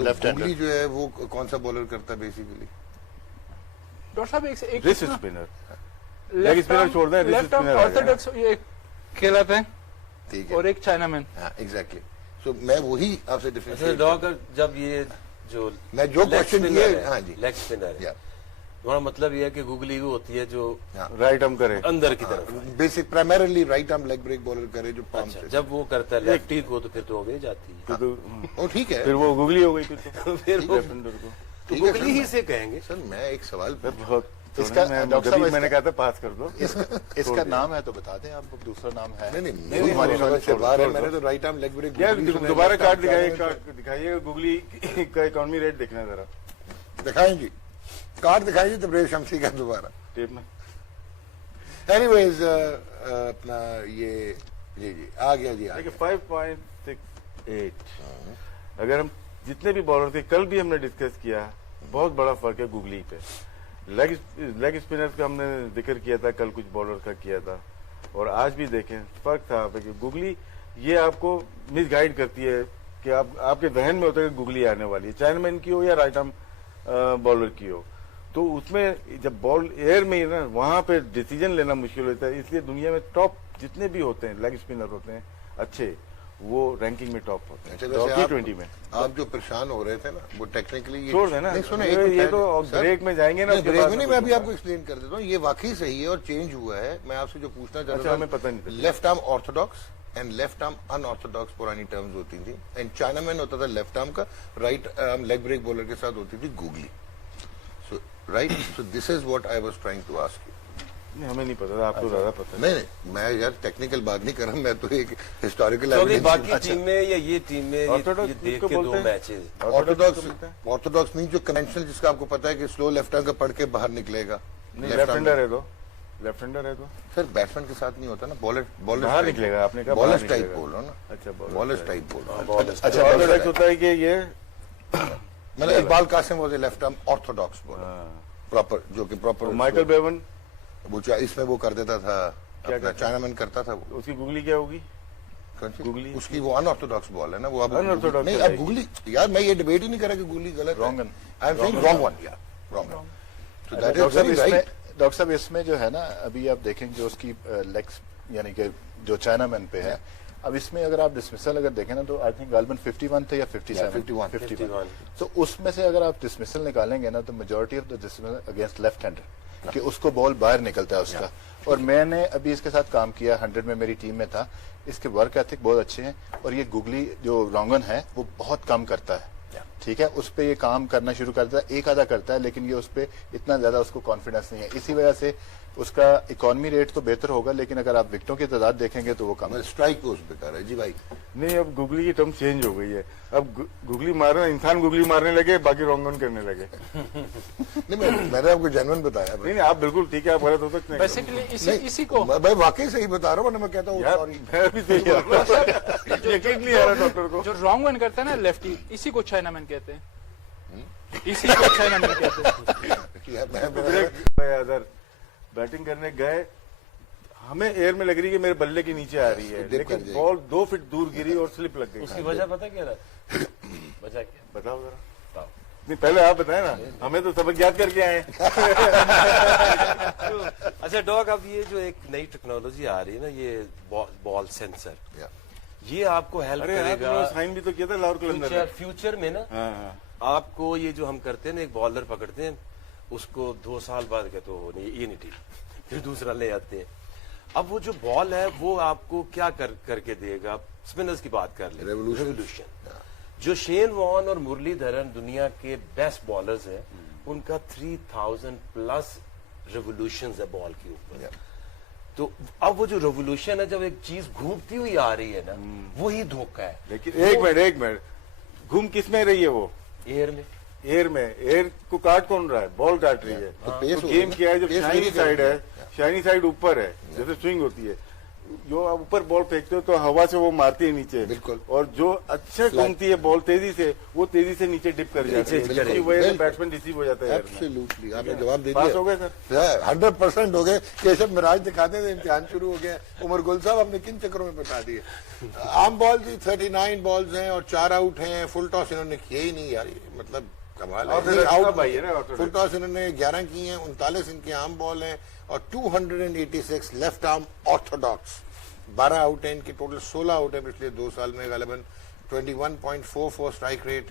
left hand. Googly जो है वो कौन सा बॉलर करता है बेसिकली? डॉक्टर साहब एक रिस्ट स्पिनर, लेग स्पिनर छोड़ दें, रिस्ट लेफ्ट आर्म स्पिनर आ गया। ऑर्थोडॉक्स एक खेलाते हैं ठीक है। और एक चाइनामैन। हाँ एग्जैक्टली। सो मैं वही आपसे अच्छा डिफरेंशिएट डॉग, जब ये जो मैं जो क्वेश्चन किए, हाँ जी, लेग स्पिनर है, या तुम्हारा मतलब ये है कि गुगली वो होती है जो राइट आर्म करे, अंदर की तरफ। Basic primarily right arm leg break bowler करे जो पाम अच्छा, से। जब वो करता है लेफ्टी को तो फिर तो अवे जाती है। ओ ठीक है, फिर वो गुगली हो गई फिर तो फिर वो लेफ्ट हैंडर को। तो ठीक है, गुगली सर, ही से कहेंगे। सर मैं एक सवाल सर बहुत इसका डॉक्टर साहब मैंने कहा था पास कर दो। इसका नाम है तो बता दें आप, दूसरा नाम है? नहीं नहीं, हमारी छोड़, नॉलेज से छोड़, बाहर है। छोड़, मैंने तो राइट आर्म लेग ब्रेक यार दोबारा कार्ड दिखाइए गुगली का इकोनॉमी रेट देखना है जरा दिखाएं जी, कार्ड दिखाएं जी तब्रेज शमसी का दोबारा। टेप में। एनीवेज अपना ये जी आ गया जी, आ देखिए गया। 5.68। अगर हम जितने भी बॉलर थे, कल भी हमने डिस्कस किया, बहुत बड़ा फर्क है गुगली पे। लेग स्पिनर्स का हमने जिक्र किया था, कल कुछ बॉलर का किया था, और आज भी देखें फर्क था कि गुगली ये आपको मिसगाइड करती है कि आपके जहन में होता है कि गुगली आने वाली है, चाइनामैन की हो या राइट आर्म बॉलर की हो। तो उसमें जब बॉल एयर में ही ना, वहां पे डिसीजन लेना मुश्किल होता है। इसलिए दुनिया में टॉप जितने भी होते हैं लेग स्पिनर होते हैं अच्छे, वो रैंकिंग में टॉप होते हैं। अच्छा, वैसे T20 में आप जो परेशान हो रहे थे ना, वो टेक्निकली छोड़ देना, नहीं सुने, ये तो ब्रेक में जाएंगे ना, ब्रेक में नहीं, मैं अभी आपको एक्सप्लेन कर देता हूँ। ये वाकई सही है और चेंज हुआ है। मैं आपसे जो पूछना चाह अच्छा, रहा हमें पता नहीं था। Left arm orthodox and left arm unorthodox पुरानी टर्म्स होती थी, एंड चाइनामैन होता था लेफ्ट आर्म का, right arm leg break bowler के साथ होती थी googly. So right, so this is what I was trying to ask you. नहीं, हमें नहीं पता था, आपको ज्यादा पता है। नहीं, मैं यार टेक्निकल बात नहीं कर रहा, मैं तो एक हिस्टोरिकल तो अभी बाकी टीम में या ये टीम में Orthodox ये देख किसको के दो बोलते हैं? मैचेस। ऑर्थोडॉक्स नहीं, जो कन्वेंशनल जिसका आपको पता है कि स्लो लेफ्ट आर्म का पढ़ के बाहर निकलेगा। लेफ्ट हैंडर है तो, लेफ्ट हैंडर है तो सर बैट्समैन के साथ नहीं होता ना, बॉलर बाहर निकलेगा, आपने कहा बॉलर्स बाहर टाइप निकलेगा। बोल रहा हूँ ना, अच्छा, बॉलर्स टाइप बोल रहा हूँ। अच्छा, ऑर्थोडॉक्स होता है कि ये मतलब इकबाल कासिम वो left arm Orthodox bowler proper, जो कि प्रॉपर माइकल बेवन वो इसमें वो कर देता था, अपना चाइनामैन करता था वो। उसकी गुगली क्या होगी? कौन सी? गुगली? उसकी वो अनऑर्थोडॉक्स बॉल है ना, वो अब Unorthodox नहीं, है अब गुगली, यार मैं ये डिबेट ही नहीं कर रहा कि गुगली गलत Wrong है। one. I am saying wrong one, यार wrong one. So that doctor is साहब वेरी इसमें राइट। डॉक्टर साहब इसमें जो है ना, अभी आप देखें जो उसकी लेग्स यानी कि जो चाइनामैन पे है, अब इसमें अगर आप डिसमिसल अगर देखें ना, तो आई थिंक गालबन 51 थे या 57 51। तो उसमें से अगर आप डिसमिसल निकालेंगे ना, तो majority of the dismissal against left hander, कि उसको बॉल बाहर निकलता है उसका। और मैंने अभी इसके साथ काम किया, 100 में मेरी टीम में था। इसके वर्क एथिक बहुत अच्छे हैं, और ये गुगली जो रोंगन है वो बहुत कम करता है, ठीक है, उस पर ये काम करना शुरू करता है, एक आधा करता है, लेकिन ये उस पर इतना ज्यादा उसको कॉन्फिडेंस नहीं है। इसी वजह से उसका इकोनॉमी रेट तो बेहतर होगा, लेकिन अगर आप विकेटों की तादाद देखेंगे तो वो कम है। स्ट्राइक को उस पे कर रहा है जी भाई। नहीं, अब गुगली की टर्म चेंज हो गई है। अब गुगली मारना, इंसान गुगली मारने लगे, बाकी रॉन्ग ऑन करने लगे। नहीं, मैंने आपको जेन्युइन बताया भाई। नहीं, आप बिल्कुल ठीक है, आप गलत हो सकते हैं। बेसिकली इसी को मैं भाई वाकई सही बता रहा हूँ, वरना मैं कहता हूँ यार, सॉरी। मैं भी सही यकीन नहीं आ रहा डॉक्टर को। जो रॉन्ग वन करता है ना लेफ्टी, इसी को चाइनामैन कहते हैं। इसी को चाइनामैन कहते हैं। अगर बैटिंग करने गए, हमें एयर में लग रही है कि मेरे बल्ले के नीचे आ रही है, dip कर लेकिन जाएगी। बॉल 2 फीट दूर गिरी और स्लिप लग गई। उसकी वजह पता क्या था? वजह क्या? बताओ जरा। नहीं, पहले आप बताएं ना, हमें तो सबक याद करके आए। अच्छा डॉग, अब ये जो एक नई टेक्नोलॉजी आ रही है ना, ये बॉल सेंसर, ये आपको हेल्प अरे करेगा साइन भी तो किया था लाहौर कलंदर। फ्यूचर में ना। हाँ, आपको ये जो हम करते हैं ना, एक बॉलर पकड़ते हैं, उसको 2 साल बाद कहते हो नहीं, ये नहीं ठीक, फिर दूसरा ले आते हैं। अब वो जो बॉल है वो आपको क्या करके देगा? स्पिनर्स की बात कर ले, रेवोल्यूशन। जो शेन वॉर्न और मुरलीधरन दुनिया के बेस्ट बॉलर्स हैं, उनका 3000 प्लस रेवोल्यूशन है बॉल के ऊपर। तो अब वो जो रेवोल्यूशन है, जब एक चीज घूमती हुई आ रही है ना, वही धोखा है। लेकिन एक मिनट, घूम किस में रही है वो? एयर में। एयर को काट कौन रहा है? बॉल काट रही है। तो गेम क्या है, जब शाइनी साइड है, शाइनी साइड ऊपर है, जैसे स्विंग होती है, जो आप ऊपर बॉल फेंकते हो तो हवा से वो मारती है नीचे, बिल्कुल। और जो अच्छा घूमती है बॉल तेजी से, वो तेजी से नीचे डिप कर जाती है, इसी वजह से बैट्समैन रिसीव हो जाता है। एब्सोल्युटली, आपने जवाब दे पास दिया। हो गए सर, 100% हो गए। केशव मिराज दिखाते थे, इम्तिहान शुरू हो गया। उमर गुल साहब आपने किन चक्करों में बता दिए। आम बॉल जी 39 बॉल्स हैं और 4 आउट हैं। फुल टॉस इन्होंने किए ही नहीं यार, मतलब कमाल है। और फिर आउट भाई है ना, फुल टॉस इन्होंने 11 किए हैं, 39 इनके आम बॉल हैं और 286 लेफ्ट आर्म ऑर्थोडॉक्स। 12 आउट है इनके, टोटल 16 आउट है पिछले 2 साल में गालिबन। 21.44 स्ट्राइक रेट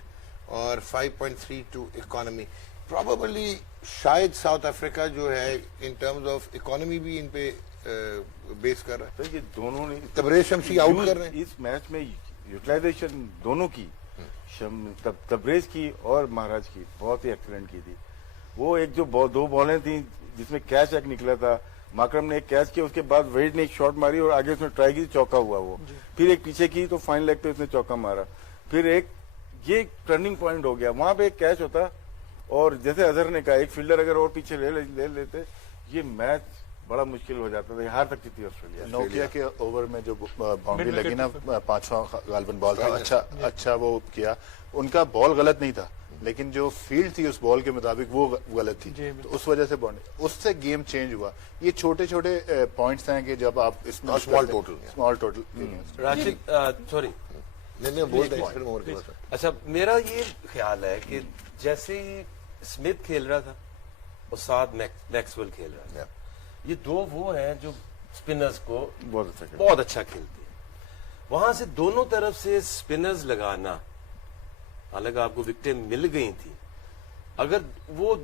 और 5.32 इकोनॉमी। प्रोबेबली शायद साउथ अफ्रीका जो है इन टर्म्स ऑफ इकोनॉमी भी इन पे बेस कर रहा है। तो ये दोनों ने तबरेज शमशी आउट कर रहे हैं इस मैच में, यूटिलाइजेशन दोनों की, तबरेज की और महाराज की बहुत ही एक्सीलेंट की थी। वो एक जो 2 बॉलें थी जिसमें कैच एक निकला था, माकरम ने एक कैच किया, उसके बाद वेड ने एक शॉट मारी और आगे उसने ट्राई की, चौका हुआ वो, फिर एक पीछे की तो फाइन लेग पे उसने चौका मारा, फिर एक ये टर्निंग पॉइंट हो गया। वहां पे एक कैच होता और जैसे अजहर ने कहा, एक फील्डर अगर और पीछे ले लेते, ये मैच बड़ा मुश्किल हो जाता था, हार सकती थी ऑस्ट्रेलिया। नोकिया के ओवर में जो बाउंड्री लगी ना, 5वां गालिबन बॉल था, अच्छा वो किया। उनका बॉल गलत नहीं था, लेकिन जो फील्ड थी उस बॉल के मुताबिक वो गलत थी, तो उस वजह से बाउंड्री, उससे गेम चेंज हुआ। ये छोटे छोटे पॉइंट्स हैं कि जब आप इसमें स्मॉल टोटल राशिद सॉरी नहीं बोल रहे फिर मोर के बाद। अच्छा, मेरा ये ख्याल है कि जैसे ही स्मिथ खेल रहा था और साथ मैक्सवेल खेल रहा था, ये 2 वो हैं जो स्पिनर्स को बहुत अच्छा खेलते हैं। वहां से दोनों तरफ से स्पिनर्स लगाना, हालांकि आपको विकेटें मिल गई थी, अगर वो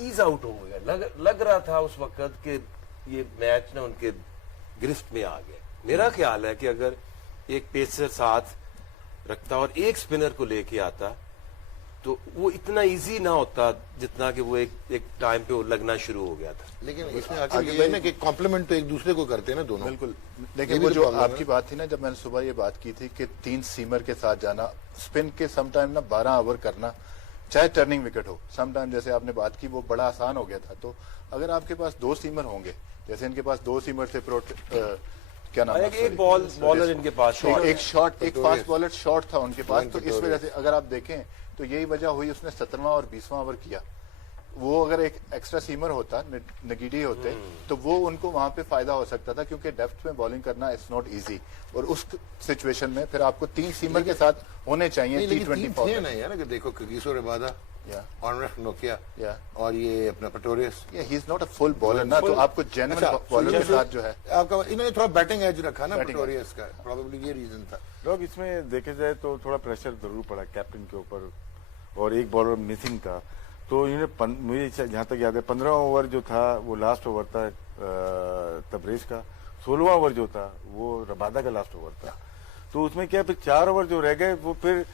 ईज आउट हो गया, लग रहा था उस वक्त कि ये मैच ना उनके गिरफ्त में आ गया। मेरा ख्याल है कि अगर एक पेसर साथ रखता और एक स्पिनर को लेके आता तो वो इतना इजी ना होता जितना कि वो एक टाइम पे वो लगना शुरू हो गया था। लेकिन इसमें आगे ये है ना कि कॉम्प्लीमेंट तो एक दूसरे को करते हैं ना दोनों। बिल्कुल, लेकिन वो जो आपकी बात थी ना, जब मैंने सुबह ये बात की थी कि 3 सीमर के साथ जाना, स्पिन के समटाइम ना 12 ओवर करना, चाहे टर्निंग विकेट हो, समटाइम जैसे आपने बात की वो बड़ा आसान हो गया था। तो अगर आपके पास 2 सीमर होंगे, जैसे इनके पास 2 सीमर थे, क्या नाम है, एक बॉलर इनके पास एक फास्ट बॉलर शॉट था उनके पास, तो इस वजह से अगर आप देखें तो यही वजह हुई, उसने 17वां और 20वां ओवर किया। वो अगर एक एक्स्ट्रा सीमर होता, नगीडी होते, तो वो उनको वहां पे फायदा हो सकता था, क्योंकि डेप्थ में बॉलिंग करना इट्स नॉट इजी। और उस सिचुएशन में फिर आपको 3 सीमर के साथ होने चाहिए T20 फॉर्मेट है यार। देखो कगिसो रबादा, नोकिया और ये अपना Pretorius, he is not a full bowler ना, तो आपको जेन्युइन बॉलर के साथ जो है आपका, इन्होंने थोड़ा बैटिंग एज रखा ना प्रेटोरियस का, प्रोबेबली ये रीजन था। लोग इसमें देखे जाए तो थोड़ा प्रेशर जरूर पड़ा कैप्टन के ऊपर, और एक बॉलर मिसिंग था, तो इन्होंने, मुझे जहां तक याद है 15वां ओवर जो था वो लास्ट ओवर था तबरेज का, 16वां ओवर जो था वो रबादा का लास्ट ओवर था। तो उसमें क्या, फिर 4 ओवर जो रह गए वो फिर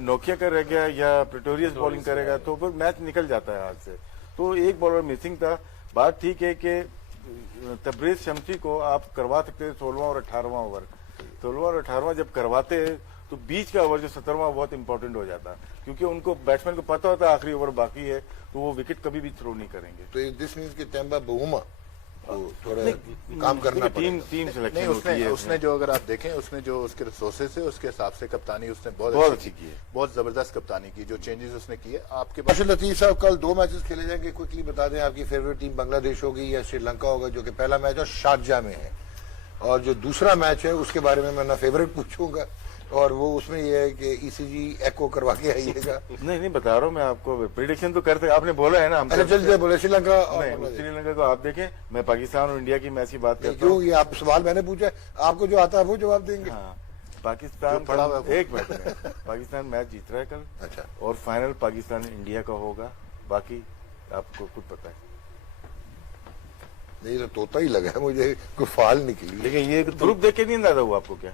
नोकिया का रह गया या प्रेटोरियस बॉलिंग करेगा, तो फिर मैच निकल जाता है हाथ से। तो एक बॉलर मिसिंग था। बात ठीक है कि तबरेज शमशी को आप करवा सकते थे 16वां और 18वां ओवर, 16वां और 18वां जब करवाते तो बीच का ओवर जो 17वां बहुत इंपॉर्टेंट हो जाता, क्योंकि उनको बैट्समैन को पता होता है आखिरी ओवर बाकी है, तो वो विकेट कभी भी थ्रो नहीं करेंगे। तो दिस मींस कि तेम्बा बहुमा थोड़ा काम करना टीम सिलेक्शन होती है। उसने जो, अगर आप देखें, उसने जो उसके रिसोर्सेज है उसके हिसाब से कप्तानी उसने बहुत अच्छी की है, बहुत जबरदस्त कप्तानी की, जो चेंजेस उसने किए। आपके पास राशिद लतीफ साहब, कल 2 मैचेस खेले जाएंगे, क्विकली बता दें। आपकी फेवरेट टीम बांग्लादेश होगी या श्रीलंका होगा, जो कि पहला मैच और शारजाह में है, और जो दूसरा मैच है उसके बारे में मैं ना फेवरेट पूछूंगा, और वो उसमें ये है कि ईसीजी एको करवा के आइएगा। नहीं बता रहा हूँ मैं आपको, प्रिडिक्शन तो करते, आपने बोला है ना हम। अच्छा चलिए बोले श्रीलंका और श्रीलंका को आप देखें, मैं पाकिस्तान और इंडिया की मैच की बात करता हूँ। ये आप सवाल मैंने पूछा, आपको जो आता है वो जवाब देंगे। हाँ, पाकिस्तान एक मैच में पाकिस्तान मैच जीत रहा है कल। अच्छा, और फाइनल पाकिस्तान इंडिया का होगा, बाकी आपको खुद पता है। नहीं तो तोता ही लगा है मुझे, कोई फाल निकली। लेकिन ये ग्रुप देख के नहीं अंदाजा हुआ आपको क्या?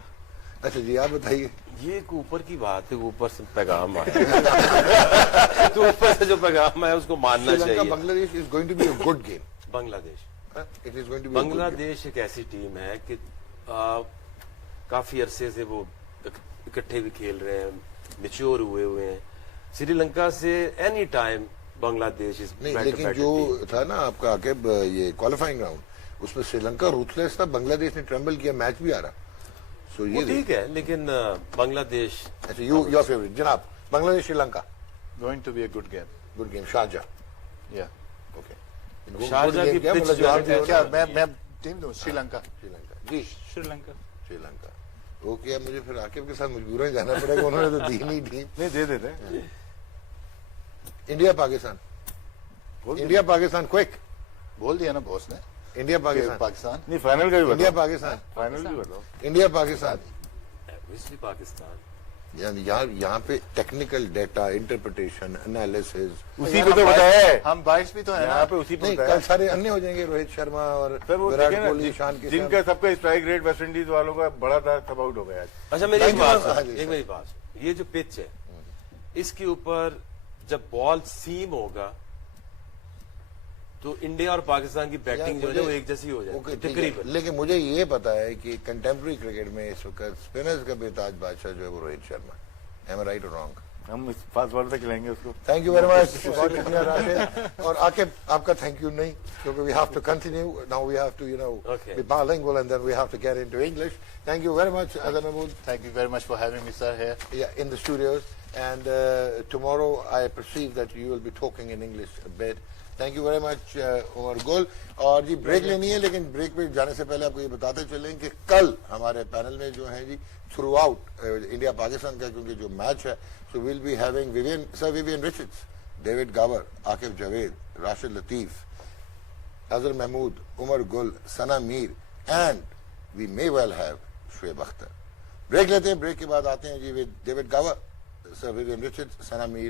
अच्छा जी, आप बताइए। ये एक ऊपर की बात है, ऊपर से पैगाम आया तो ऊपर से जो पैगाम आया उसको मानना चाहिए। Bangladesh is going to be a good game. Bangladesh, it is going to be, Bangladesh एक ऐसी टीम है कि काफी अरसे से वो इकट्ठे भी खेल रहे हैं, मैच्योर हुए हैं। श्रीलंका से एनी टाइम बांग्लादेश इज नहीं, लेकिन जो था ना आपका आके ये क्वालिफाइंग राउंड, उसमें श्रीलंका रूथलेस था, बांग्लादेश ने ट्रम्बल किया, मैच भी आ रहा। सो वो ये ठीक है, लेकिन बांग्लादेश अच्छा, योर फेवरेट जनाब, Bangladesh Sri Lanka, Going to be a good game. Good game, Sharjah, Yeah. Okay. Sharjah की क्या पिच मतलब जो है- जवाब दिया क्या ना? मैं टीम दूं? श्रीलंका। श्रीलंका जी, श्रीलंका। श्रीलंका। ओके, अब मुझे फिर आकिब के साथ मजबूरन जाना पड़ेगा, उन्होंने तो दी नहीं टीम। नहीं दे देते हैं। India Pakistan, India Pakistan, quick, बोल दिया ना बॉस ने इंडिया कि पाकिस्तान, पाकिस्तान। नहीं फाइनल का भी इंडिया बताओ, पाकिस्तान, फाइनल भी बताओ। इंडिया पाकिस्तान। obviously पाकिस्तान। यानी यहाँ पे टेक्निकल डेटा, इंटरप्रिटेशन, एनालिसिस, उसी को तो बताया है हम बाइट्स भी तो है यहाँ ना। पे, उसी पे नहीं बताया कल सारे अन्य हो जाएंगे, रोहित शर्मा और सर। वो विराट देखे ना, कोहली, ईशान किशन। जिनका सबका स्ट्राइक रेट वेस्ट इंडीज वालों का बड़ा था, सब आउट हो गया आज। अच्छा मेरी एक Thank you, बात हाँ सुनो, जी, एक मेरी बात, ये जो पिच है इसके ऊपर जब बॉल सीम होगा तो इंडिया और पाकिस्तान की बैटिंग जो है वो एक जैसी हो ओके, जाएगी ठीक है। तकरीबन। लेकिन मुझे ये पता है कि कंटेम्प्रेरी क्रिकेट में इस वक्त स्पिनर्स का बेताज बादशाह जो है वो रोहित शर्मा, एम आई राइट और रॉन्ग? हम इस फास्ट बॉल तक खिलाएंगे उसको। थैंक यू वेरी मच, बहुत शुक्रिया राशिद। और आकिब आपका थैंक यू नहीं, क्योंकि we have to continue now, we have to Okay. Be bilingual and then we have to get into English. Thank you very much, Azhar Mahmood, Thank you very much for having me, sir, here. in the studios. And tomorrow I perceive that you will be talking in English a bit. Thank you very much Umar Gul. और जी break लेनी है, लेकिन break पे जाने से पहले आपको ये बताते चलें कि कल हमारे पैनल में जो है जी थ्रू आउट इंडिया पाकिस्तान का क्योंकि जो मैच है, so will be having Vivian Richards, David Gower, Aaqib Javed, Rashid Latif, Azhar Mahmood, Umar Gul, Sana Mir and we may well have Shoaib Akhtar. Break लेते हैं, ब्रेक के बाद आते हैं जी with David Gower, sir Vivian Richards, Sana Mir